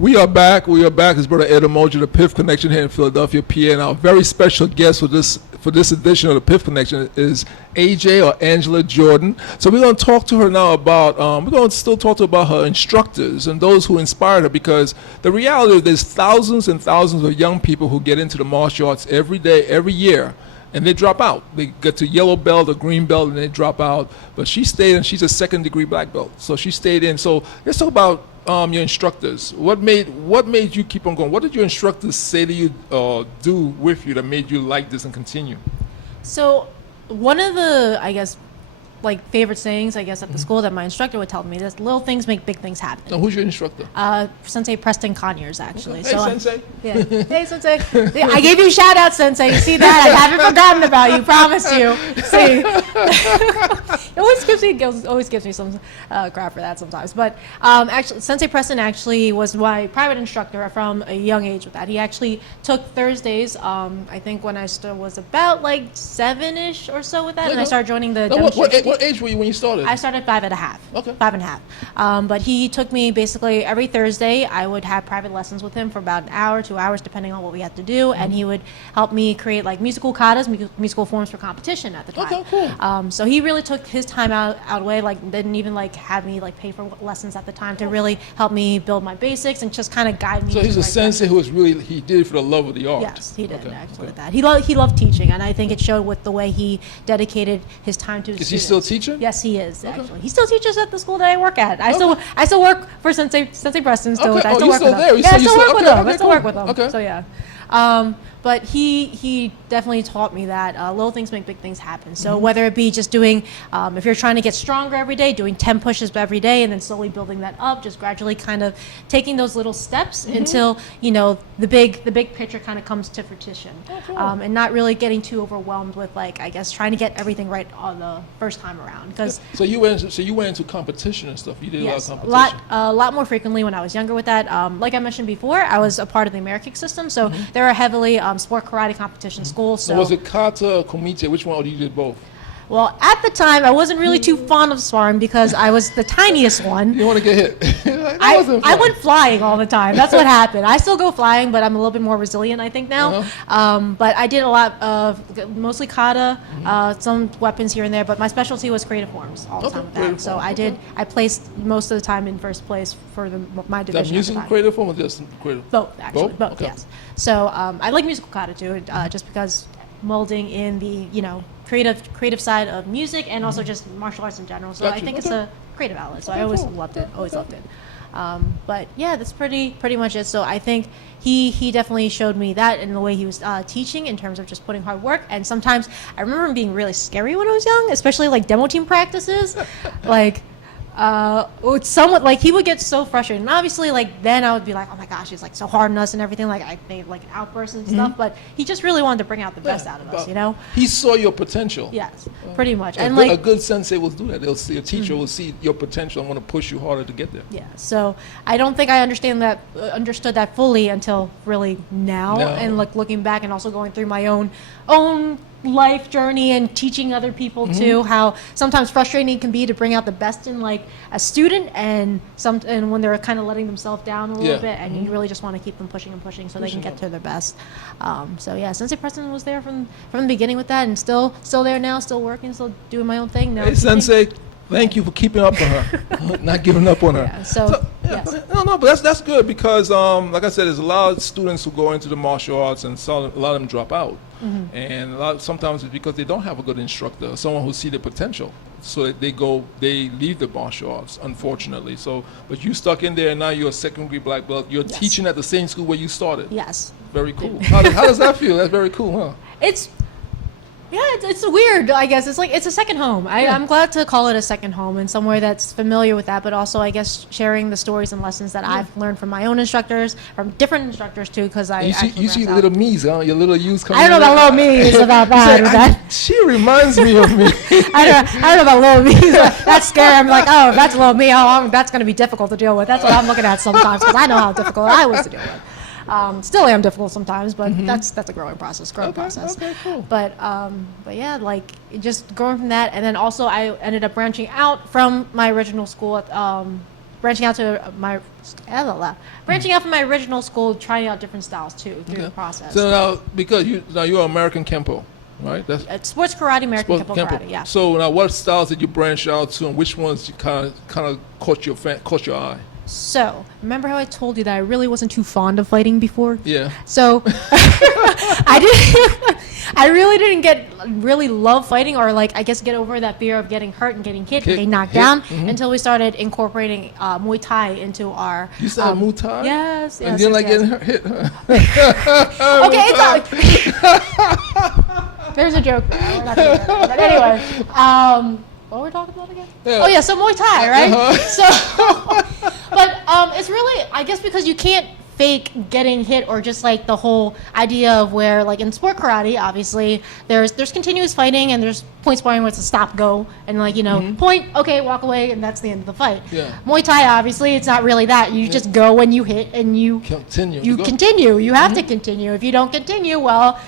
We are back. We are back. It's Brother Ed Umoja, the Piff Connection here in Philadelphia, PA. And our very special guest for this edition of the Piff Connection is AJ or Angela Jordan. So we're going to talk to her now about, we're going to still talk to her about her instructors and those who inspired her, because the reality is there's thousands and thousands of young people who get into the martial arts every day, every year, and they drop out. They get to yellow belt or green belt and they drop out. But she stayed, and she's a second-degree black belt. So she stayed in. So let's talk about your instructors. What made you keep on going? What did your instructors say to you, do with you that made you like this and continue? So one of the, I guess, like favorite sayings, I guess, at the school that my instructor would tell me is little things make big things happen. Now, who's your instructor? Sensei Preston Conyers, actually. Hey, Sensei. Yeah. Hey, Sensei. I gave you a shout out, Sensei. You see that? I haven't forgotten about you. Promise you. See, it always gives me some crap for that sometimes. But actually, Sensei Preston actually was my private instructor from a young age with that. He actually took Thursdays. I think when I was about like 7-ish or so with that, and I started joining the demonstration. What age were you when you started? I started 5.5. Okay. 5.5. But he took me basically every Thursday. I would have private lessons with him for about an hour, 2 hours, depending on what we had to do. And he would help me create like musical katas, musical forms for competition at the time. Okay, cool. So he really took his time out away, like didn't even like have me like pay for lessons at the time to really help me build my basics and just kind of guide me. So he's a sensei who was really, he did it for the love of the art. Yes, he did actually with that. He loved teaching, and I think it showed with the way he dedicated his time to his students. Is he still teaching? Yes, he is actually. He still teaches at the school that I work at. I still work for Sensei Preston. Still, okay. I still work still with there? him. Yeah, I still work with him. I still cool. work with him. Okay. So yeah. But he definitely taught me that little things make big things happen. So whether it be just doing, if you're trying to get stronger every day, doing 10 pushes every day, and then slowly building that up, just gradually kind of taking those little steps until the big picture kind of comes to fruition, and not really getting too overwhelmed with like, I guess, trying to get everything right on the first time around. Because so you went into competition and stuff. You did yes, a lot of competition. A lot more frequently when I was younger with that. Like I mentioned before, I was a part of the American system, so they were heavily sport karate competition schools. So was it kata or kumite? Which one, or you did both? Well, at the time, I wasn't really too fond of sparring because I was the tiniest one. You want to get hit? I went flying all the time. That's what happened. I still go flying, but I'm a little bit more resilient, I think, now. But I did a lot of mostly kata, some weapons here and there, but my specialty was creative forms all the time with that. So I placed most of the time in first place for my division. That music creative form or just creative? Both, actually. Both, okay. yes. So I like musical kata too, just because molding in the creative side of music and also just martial arts in general. So I think it's a creative outlet. So I always loved it. Always loved it. But yeah, that's pretty much it. So I think he definitely showed me that in the way he was teaching in terms of just putting hard work. And sometimes I remember him being really scary when I was young, especially like demo team practices, like. It's somewhat like he would get so frustrated, and obviously like then I would be like, oh my gosh, he's like so hard on us and everything, like I made like outbursts and stuff, but he just really wanted to bring out the best out of us, He saw your potential. Yes, pretty much. And a good sensei will do that. They'll see, a teacher will see your potential and want to push you harder to get there. Yeah, so I don't think I understood that fully until really now. And like looking back and also going through my own life journey and teaching other people too, how sometimes frustrating it can be to bring out the best in like a student and when they're kind of letting themselves down a little bit, and you really just want to keep them pushing so they can get to their best. So yeah, Sensei Preston was there from the beginning with that, and still there now, still working, still doing my own thing now. Hey Sensei, thank you for keeping up on her, not giving up on her. Yeah, yes. No, but that's good because like I said, there's a lot of students who go into the martial arts and a lot of them drop out. And sometimes it's because they don't have a good instructor, someone who see the potential. So they leave the martial arts, unfortunately. So, but you stuck in there, and now you're a second-degree black belt. You're teaching at the same school where you started. Yes. Very cool. How does that feel? That's very cool, huh? It's weird, I guess. It's like, it's a second home. I'm glad to call it a second home and somewhere that's familiar with that, but also, I guess, sharing the stories and lessons that I've learned from my own instructors, from different instructors, too, because you see little me's, huh? Your little you's coming. I don't know about little me's about that. She reminds me of me. I don't know about little me's. That's scary. I'm like, oh, that's little me. That's going to be difficult to deal with. That's what I'm looking at sometimes, because I know how difficult I was to deal with. Still am difficult sometimes, but that's a growing process. Okay, cool. But yeah, like just growing from that, and then also I ended up branching out from my original school at branching out to branching out from my original school, trying out different styles too through the process. So now, because you're American Kempo, right? That's It's sports karate, American Kempo karate. Yeah. So now, what styles did you branch out to, and which ones you kind of caught your eye? So, remember how I told you that I really wasn't too fond of fighting before? Yeah. So, I really didn't really love fighting, or like, I guess, get over that fear of getting hurt and getting hit and getting knocked down until we started incorporating Muay Thai into our. You said Muay Thai? Yes. And you didn't like getting hit? Okay, it's there's a joke there. We're not gonna do that. But anyway, what were we talking about again? Yeah. Oh yeah, so Muay Thai, right? So, but it's really, I guess, because you can't fake getting hit, or just like the whole idea of where, like in sport karate, obviously there's continuous fighting and there's point sparring where it's a stop go and like point, okay, walk away, and that's the end of the fight. Yeah. Muay Thai, obviously, it's not really that. You just go when you hit and you continue. You have to continue. If you don't continue, well,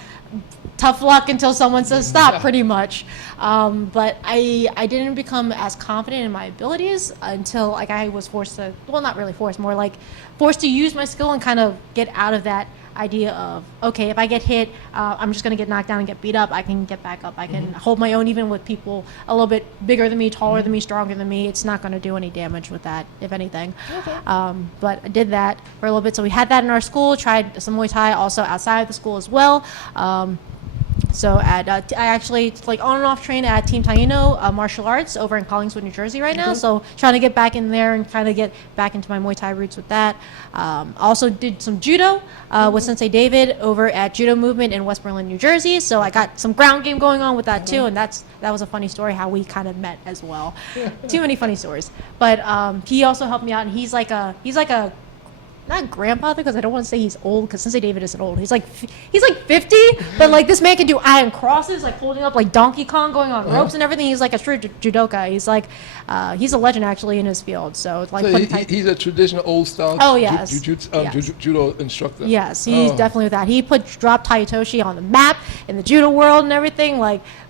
tough luck until someone says stop, pretty much. But I didn't become as confident in my abilities until like I was forced to, well, not really forced, more like forced to use my skill and kind of get out of that idea of, okay, if I get hit, I'm just going to get knocked down and get beat up. I can get back up. I can hold my own even with people a little bit bigger than me, taller than me, stronger than me. It's not going to do any damage with that, if anything. Okay. But I did that for a little bit. So we had that in our school, tried some Muay Thai also outside of the school as well. So I actually like on and off train at Team Taino Martial Arts over in Collingswood, New Jersey right now. So trying to get back in there and kind of get back into my Muay Thai roots with that. Also did some judo with Sensei David over at Judo Movement in West Berlin, New Jersey. So I got some ground game going on with that too, and that was a funny story how we kind of met as well. Too many funny stories, but he also helped me out, and he's like a not grandfather, because I don't want to say he's old, because Sensei David isn't old. He's like 50, but like this man can do iron crosses, like holding up like Donkey Kong, going on ropes and everything. He's like a true judoka. He's like he's a legend actually in his field. So it's like he's a traditional old style. Oh yes. Judo instructor. Yes, he's definitely that. He dropped Taitoshi on the map in the judo world and everything.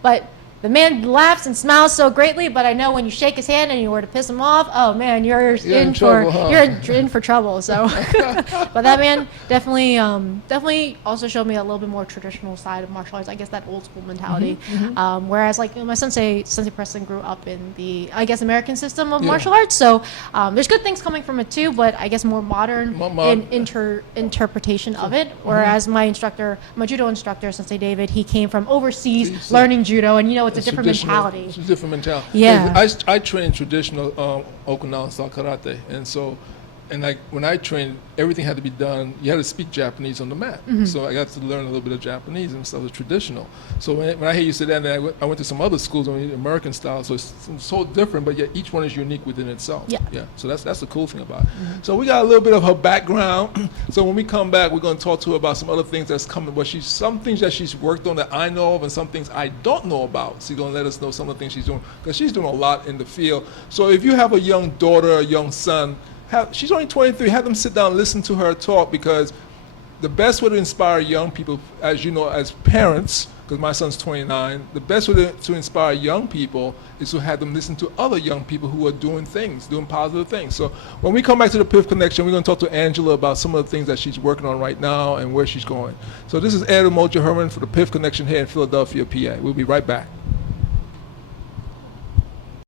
But the man laughs and smiles so greatly, but I know when you shake his hand and you were to piss him off, oh man, you're in for trouble. So, but that man definitely also showed me a little bit more traditional side of martial arts. I guess that old school mentality. Whereas like my Sensei Preston grew up in the, I guess, American system of martial arts. So there's good things coming from it too, but I guess more modern interpretation of it. Whereas my judo instructor, Sensei David, he came from overseas learning judo, and it's a different mentality. It's a different mentality. Yeah. I train traditional Okinawan style karate, and like when I trained, everything had to be done. You had to speak Japanese on the mat, so I got to learn a little bit of Japanese and stuff. It was traditional. So when I hear you say that, then I went to some other schools, American style, so it's so different, but yet each one is unique within itself. Yeah. So that's the cool thing about it. So we got a little bit of her background. So when we come back, we're going to talk to her about some other things that's coming. But some things that she's worked on that I know of, and some things I don't know about. She's going to let us know some of the things she's doing, because she's doing a lot in the field. So if you have a young daughter, a young son, she's only 23. Have them sit down and listen to her talk, because the best way to inspire young people, as you know, as parents, because my son's 29, the best way to inspire young people is to have them listen to other young people who are doing positive things. So when we come back to the Piff Connection, we're going to talk to Angela about some of the things that she's working on right now and where she's going. So this is Ed Umoja Herman for the Piff Connection here in Philadelphia, PA. We'll be right back.